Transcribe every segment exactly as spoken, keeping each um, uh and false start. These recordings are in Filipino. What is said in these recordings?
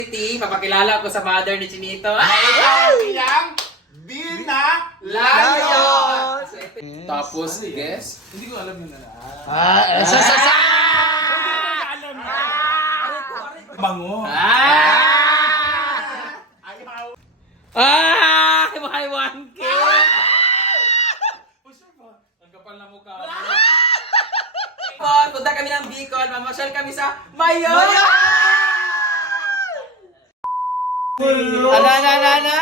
Papakilala ko sa mother ni Chinito. Ay! Ang Bina Layo! Tapos, guess? Hindi ko alam yun na. Ah, sa sa sa! Bango. Ah! Ah! My one K! Ang kapal na mukha. Bicol! Punta kami ng Bicol. Mamasyal kami sa Mayon! Ano, ano, ano, ano?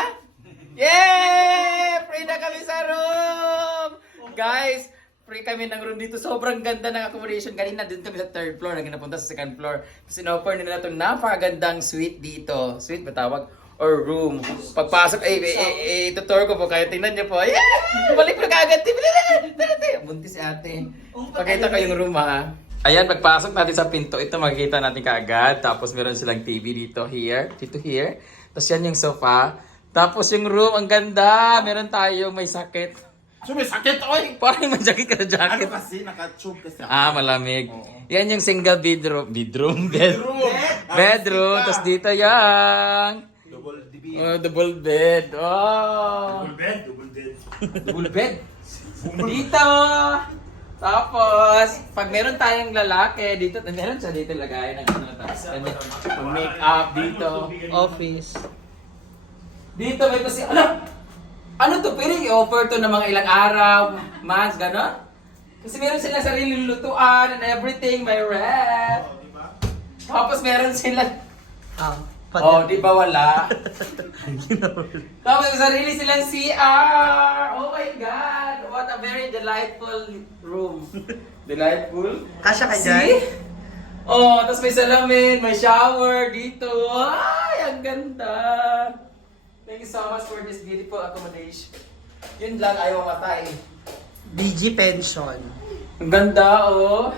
Yay! Free na kami sa room! Guys, free kami ng room dito. Sobrang ganda ng accommodation. Kanina dun kami sa third floor. Naging napunta sa second floor. Tapos in-offer nila itong napakagandang suite dito. Suite ba tawag? Or room. Pagpasok, eh, eh, eh, eh tutor ko po kayo. Tingnan niyo po. Yeah! Balik na kagad. Buntis si ate. Pakita ko yung room ha. Ayan, pagpasok natin sa pinto, ito makikita natin kaagad. Tapos meron silang T V dito, here. Dito, here. Tapos yan yung sofa. Tapos yung room, ang ganda. Meron tayong may sakit. So may sakit, oy! Parang may jacket ka na jacket. Ano kasi? Naka-tube kasi ako. Ah, malamig. Yan yung single bedroom. Bedroom? Bed. Bedroom! Bedroom. Tapos dito yan. Double D B. Oh, double bed. Oh. Double bed, double bed. Double bed. Dito. Tapos, pag meron tayong lalaki, dito, meron siya dito lagay ng ano, tapos make up dito. Office. Dito may kasi, ano? Ano to? Pwede i-offer to ng mga ilang araw, months, gano'n? Kasi meron silang sariling lutuan and everything, may ref. Tapos meron silang, oh, di ba wala? Tapos may sarili silang C R. Oh my God! What a very delightful room. Delightful? Kasya ka See? dyan? Oh, tapos may salamin, may shower dito. Ay, ang ganda! Thank you so much for this beautiful accommodation. Yun lang, ayaw matay. B G Pension. Ang ganda, oh.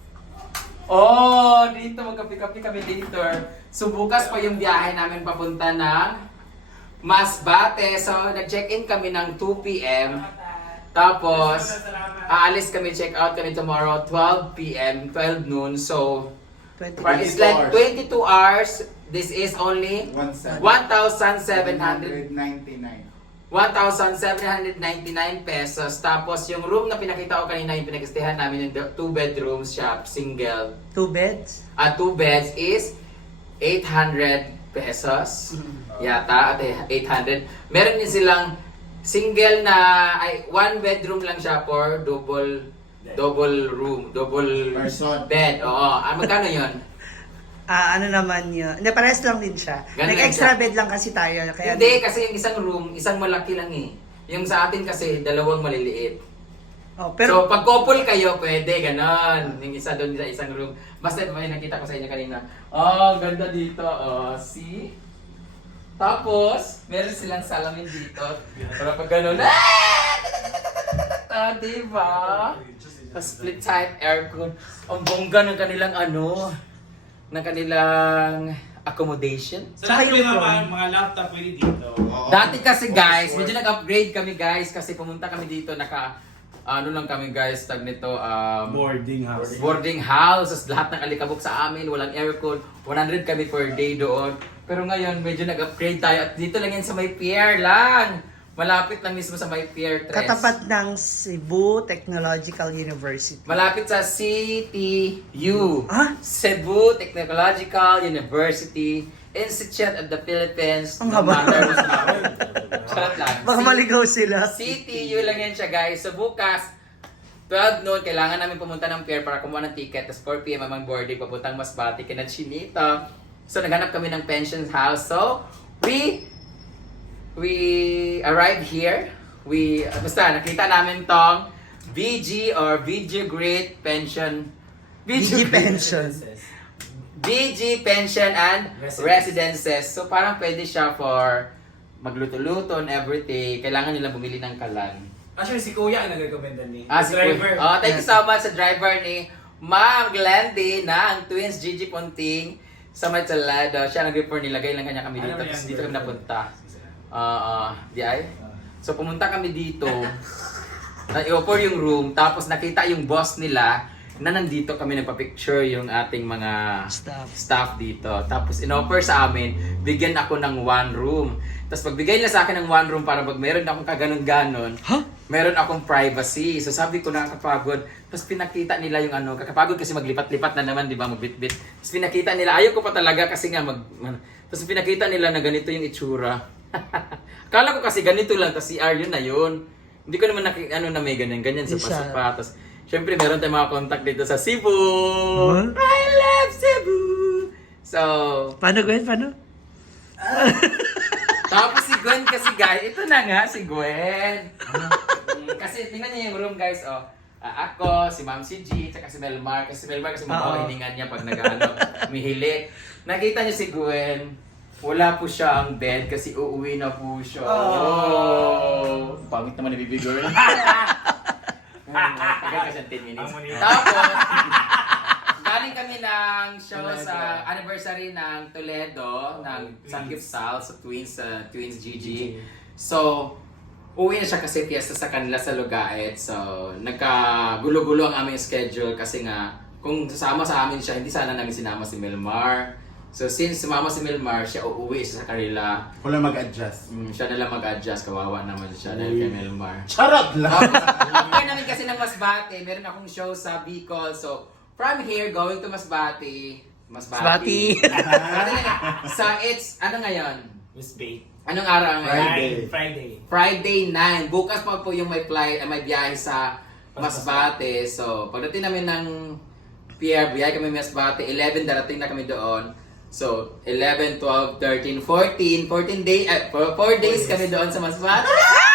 Oh, dito magkapi-kapi kami dito. So bukas pa yung biyahe namin papunta ng Masbate. So nag-check-in kami ng two P M Tapos aalis kami, check out kami tomorrow twelve P M twelve noon. So it's like twenty-two hours. This is only one thousand seven hundred ninety-nine. one thousand seven hundred ninety-nine pesos. Tapos yung room na pinakita ko kanina, yung pinag-stayhan namin, yung two bedrooms siya, single. Two beds? At two beds is eight hundred pesos. Yata, at eight hundred. Meron din silang single na, ay, one bedroom lang siya for double, double room, double Person. bed. Oo. Ah, magkano yun? Ah, ano naman yun? Hindi, pares lang din siya. Ganun lang Nag-extra siya. bed lang kasi tayo. Kaya Hindi, kasi yung isang room, isang malaki lang eh. Yung sa atin kasi, dalawang maliliit. Oh, pero So, pag couple kayo, pwede, ganon. Yung isa doon sa isang room. Basta may nakita ko sa inyo kanina. Oh, ganda dito. Oh, see? Tapos, meron silang salamin dito. Para pag ganon, ah, diba? Split type aircon. Ang bongga ng kanilang ano, ng kanilang accommodation. Sa lahat yung mga, mga laptop pwede dito. Dati kasi guys, medyo nag-upgrade kami guys kasi pumunta kami dito, naka ano lang kami guys, tag nito um, Boarding house. boarding house, as lahat ng alikabok sa amin, walang aircon, one hundred kami per day doon. Pero ngayon medyo nag-upgrade tayo at dito lang yan sa may pier lang. Malapit lang mismo sa may pier tres. katapat ng Cebu Technological University. Malapit sa C T U. Ah? Cebu Technological University, Institute of the Philippines. Ang haba. Charot lang. Baka C- maligaw sila. C T U lang yan siya guys. So bukas, twelve noon, kailangan namin pumunta ng pier para kumuha ng ticket. Tapos four P M amang boarding, papuntang Masbate, kina Chinita. So naghanap kami ng pension house. So, we we arrived here. We, uh, basta nakita namin tong B G or B G Great Pension. B G Pension. B G Pension and Residences. So parang pwede siya for magluto-luto and everything. Kailangan nila bumili ng kalan. Actually, si Kuya ang nag-recommenda ni. Ah, Si si driver. Kuya. Oh, thank you so much sa driver ni Ma'am Glendy na ang Twins Gigi Ponting sa Matsalado. Siya nag-refer, nilagay lang kanya kami dito. Ano ba yan, Tapos dito kami driver? napunta. Ah, ah, di ay? So pumunta kami dito. Na i-offer yung room, tapos nakita yung boss nila na nandito kami nagpa-picture yung ating mga Staff. staff dito. Tapos in-offer sa amin, bigyan ako ng one room. Tapos pagbigay nila sa akin ng one room para pag meron akong kaganon-ganon, Huh? meron akong privacy. So sabi ko, nakakapagod. Tapos pinakita nila yung ano, kakapagod kasi maglipat-lipat na naman, di ba, magbit-bit. Tapos pinakita nila, ayaw ko pa talaga kasi nga mag... man- Tapos pinakita nila na ganito yung itsura. Akala ko kasi ganito lang, tapos C R yun na yun. Hindi ko naman naki, ano na may ganyan, ganyan sa Isa. pa. Tapos, syempre meron tayong mga contact dito sa Cebu. Huh? I love Cebu! So, Paano, Gwen? Paano? tapos si Gwen kasi guys, ito na nga si Gwen. Mm, kasi tingnan niyo yung room guys, oh. Ah, ako, si Ma'am si G, tsaka si Melmar. Kasi si Melmar kasi Oo. mukha hiningan niya pag nag-ano, mihili. Nakita niyo si Gwen, wala po siya ang bed kasi uuwi na po siya. Oh. Pangit naman ni Baby Girl. Tagal kasi ang ten minutes. Tapos, galing kami ng show sa anniversary ng Toledo, ng Sanggip Sal, sa Twins, sa Twins G G. So, uwi na siya kasi fiesta sa kanila sa Lugaet. So, nagkagulo-gulo ang aming schedule kasi nga, kung sasama sa amin siya, hindi sana namin sinama si Melmar. So, since sumama si Melmar, siya uuwi siya sa kanila. Wala mag-adjust. Mm, siya na lang mag-adjust, kawawa naman siya dahil kay Melmar. Charot lang! After namin kasi ng Masbate, meron akong show sa Bicol. So, from here, going to Masbate. Masbate. Masbate. sa it's, ano ngayon? Miss Bay. Anong araw ngayon? Friday. Friday. Friday nine. Bukas pa po yung may flight, uh, may biyahe sa Masbate. So, pagdating namin ng P R, biyahe kami Masbate. eleven, darating na kami doon. So, eleven, twelve, thirteen, fourteen. fourteen day, uh, four days kami doon sa Masbate.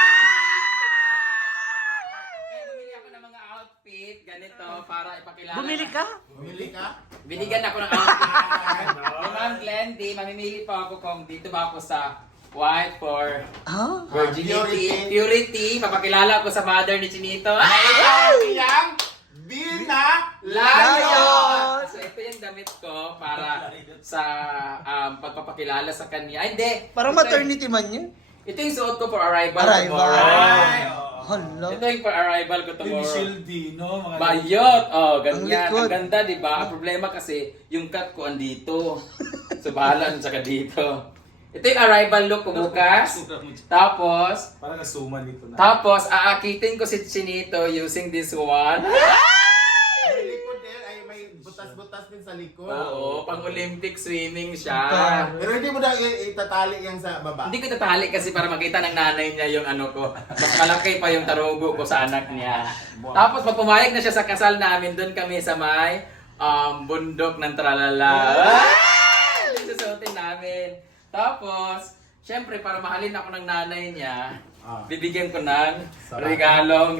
Kaya bumili ako ng mga outfit, ganito, para ipakilala. Bumili ka? Bumili ka? Binigyan ako ng outfit. Ni Ma'am Glendy, mamimili pa ako kung dito ba ako sa white for Ah? virginity, purity. Papakilala ako sa mother ni Chinito. Ay! Yang Bina Layo! So ito yung damit ko para sa um, pagpapakilala sa kanya. Ay, hindi. Parang Ito- maternity man yun. Ito yung suot ko for arrival, Arrival. tomorrow. Ay, oo. Hala. Ito yung for arrival ko tomorrow. Initial D, no? Mga Bayot! Oh, Ang ganyan. likod. Ang ganda, di ba? Ang problema kasi, yung cut ko andito. So, bahala nun saka dito. Ito yung arrival look ko bukas. Tapos, Parang nasuman dito na. tapos, aakitin ko si Chinito using this one. May likod din. Ay, may butas-butas din sa likod. Oo, pang Olympic swimming siya. Pero hindi mo na i- itatali yan sa baba. Hindi ko tatali kasi para makita ng nanay niya yung ano ko. Mas malaki pa yung tarugo ko sa anak niya. Tapos pag pumayag na siya sa kasal namin, doon kami sa may um, bundok ng tralala. Yung susuotin namin. Tapos, syempre para mahalin ako ng nanay niya, Ah. bibigyan ko ng Sapatos. regalong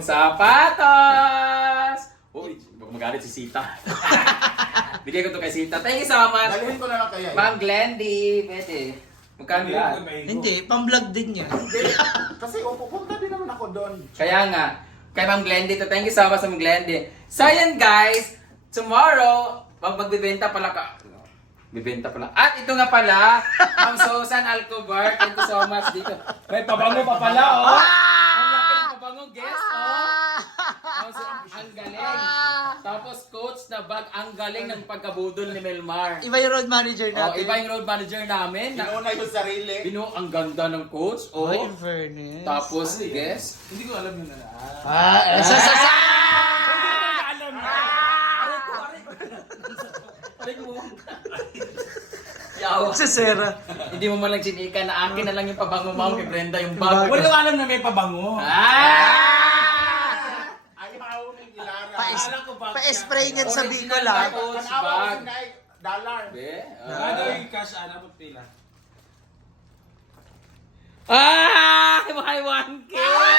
sapatos! Uy, baka magalit si Sita. Bigay ko to kay Sita. Thank you so much. Dalhin ko na lang kaya. Ma'am Glendy, pwede. Magkano yan? Hindi, pang-vlog din yan. Hindi. Kasi oh, pupunta din naman ako doon. Kaya nga, kay Ma'am Glendy to. Thank you so much, Ma'am Glendy. So yan guys, tomorrow, mag magbibenta pala ka. Bibenta pala. At ito nga pala, Ma'am Susan Alcobar. Thank you so much dito. May pabango pa pala, oh. Ang laki ng pabango, guys, oh. Ma'am Susan, ang galing. Tapos coach na bag, ang galing ng pagkabudol ni Melmar. Iba yung road manager Oh, natin. iba yung road manager namin. Na, Inuna yung sarili. Bino, ang ganda ng coach, oh. Ay, in fairness. Tapos, guess, Hindi ko alam yun na. Ah, sa sa sa! Alam na! Aray ko, aray ko. Aray ko. Yawa. Sa Sera. Hindi mo man lang chinika na akin na lang yung pabango mo kay Brenda yung bag. Wala ko alam na may pabango. Ah! Ay, mauna yung ilara. Pa-is- Akala ko bag Pa-spray nga sa Original Bicol ah. coach Tanawa ko bag. si Nay, dollar. Be? Ano yung cash ana po pila? Ah! May one K!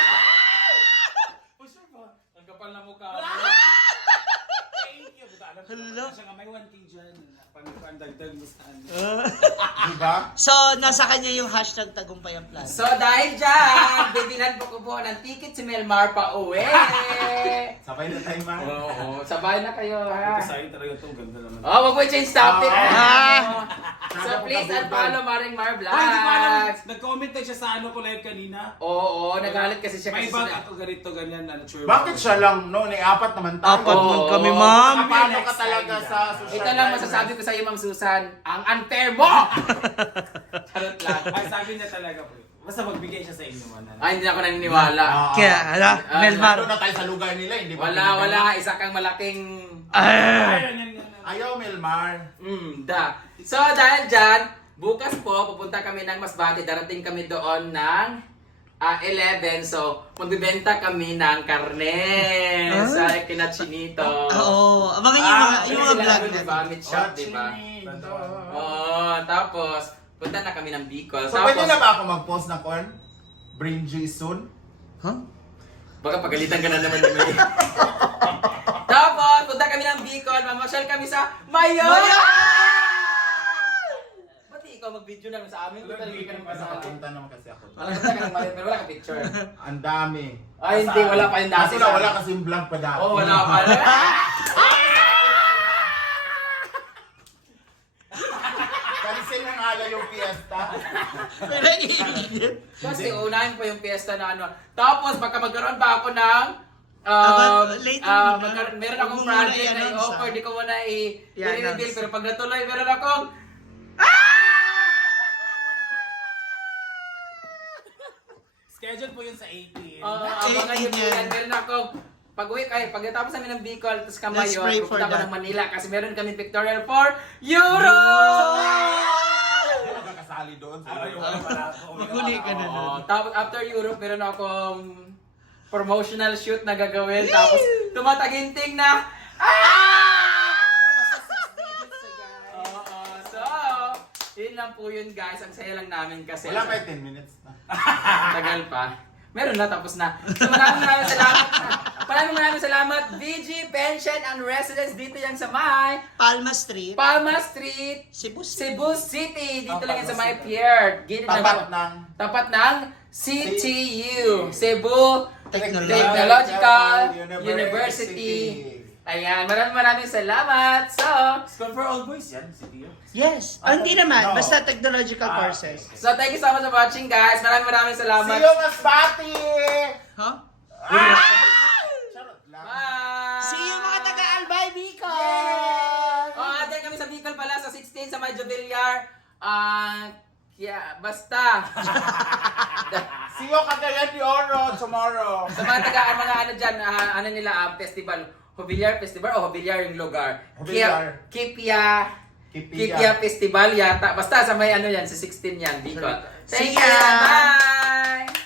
Oh, sure ba? Ang kapal na mukha mo. Thank you. Buta alam ko. Hala. Siya nga may one K dyan. Pag pag dagdag mo sa ano. Diba? So, nasa kanya yung hashtag tagumpay ang plan. So dahil dyan, bibilan po ko po ng ticket si Melmar pa uwi. Sabay na tayo, ma. Oo, sabay na kayo ha. Ito sa'yo talaga ito. Ganda naman. Oh, wag mo i-change topic. Ah. So please unfollow Maring Mar Ay, hindi ko alam. Vlogs. Nag-comment na siya sa ano ko live kanina. Oo, nagalit kasi siya May kasi bag sila- ako ganito, ganyan. Ano, sure. Bakit siya lang, no? Ni apat naman tayo. Apat Oo. man kami, ma'am. Paano ka talaga sa social Ito lang media? masasabi ko sa iyo, Ma'am Susan, ang unfair mo! Charot lang. Ay, sabi niya talaga po. Basta magbigay siya sa inyo man. ano. Ay, hindi ako naniniwala. Ah, Kaya, hala, Ah, Melmar. Nandun na tayo sa lugar nila, hindi ba? Wala, wala. Isa kang malaking... Ay. Ayun, yan, yan, yan. Ayaw, Melmar. Mm, da. So, dahil dyan, bukas po, pupunta kami ng Masbate. Darating kami doon ng ah, eleven. So, magbibenta kami ng karne Ah? sa Kinachinito. Oo, abangan yung mga, Ah, yung mga sila vlog namin, diba? natin. Meat shop, diba? Chinito. Oo, tapos, punta na kami ng Bicol. So, pwede na ba ako mag-post ng corn? Bring G soon? Huh? Baka pagalitan ka na naman ni May. Tapos, punta kami ng Bicol. Mamasyal kami sa Mayon! Ba't di ikaw mag-video naman sa amin? Punta rin ka naman sa amin. Nakapunta naman kasi ako. Wala punta ka ng Mayon, pero wala ka picture. Ang dami. Ay, hindi, wala pa yung dati Kaso lang, sa- wala kasi yung vlog pa dati. Oh, wala pa. Cancel na nga lang yung fiesta. Pero iinit. Kasi unahin pa yung piyesta na ano. Tapos, baka magkaroon pa ako ng Um, Aba, later ah, muna. magkaroon, meron Huwag akong mo muna project na i-announce, i-offer, ah. di ko muna i- I-announce. i-reveal, pero pag natuloy, meron akong Schedule po yun sa eighteen. Uh, Eh, abangan niyo po yan. yan. Meron ako, pag-uwi kayo, pagkatapos namin ng Bicol, tapos Let's Camayon, pray for pupunta ako that. ng Manila kasi meron kami pictorial for Europe! Hindi ka kakasali doon. Ay, wala pala ako. Maghuli ka na Oo, nun. tapos after Europe, meron akong promotional shoot na gagawin. Tapos tumataginting na, ah! Basta six digits na guys. Oo, so, yun lang po yun guys. Ang saya lang namin kasi. Wala pa yung ten minutes na. Tagal pa. Meron na, tapos na. So maraming maraming salamat. Maraming maraming salamat. V G Pension and Residence dito yan sa may Palma Street, Palma Street, Cebu City. Cebu City. Dito Ah, lang yan sa Palma may City. Pier. Gilid Tapat ng, ng tapat ng C T U. Cebu Technological Technological University. University. Ayan, maraming maraming salamat. So, School for all boys yan, si Tio. Yes. Ah, hindi naman. No. Basta technological Ah, courses. so thank you so much for watching guys. Maraming maraming salamat. See you, Masbati! Huh? Charot lang. Bye! See you mga taga-Albay, Bicol! Yay! Oh, ate kami sa Bicol pala sa sixteen sa Medyo Villar. Ah, kaya basta. See you, Cagayan de Oro, tomorrow. Sa mga taga ang mga ano diyan, ano nila ah, festival, Hovillar Festival o Hovillar yung lugar. Hovillar. Kipia Kipia. Kipia Festival yata. Basta sa may ano yan, sa sixteen yan, Bicol. See Thank you. ya! Bye.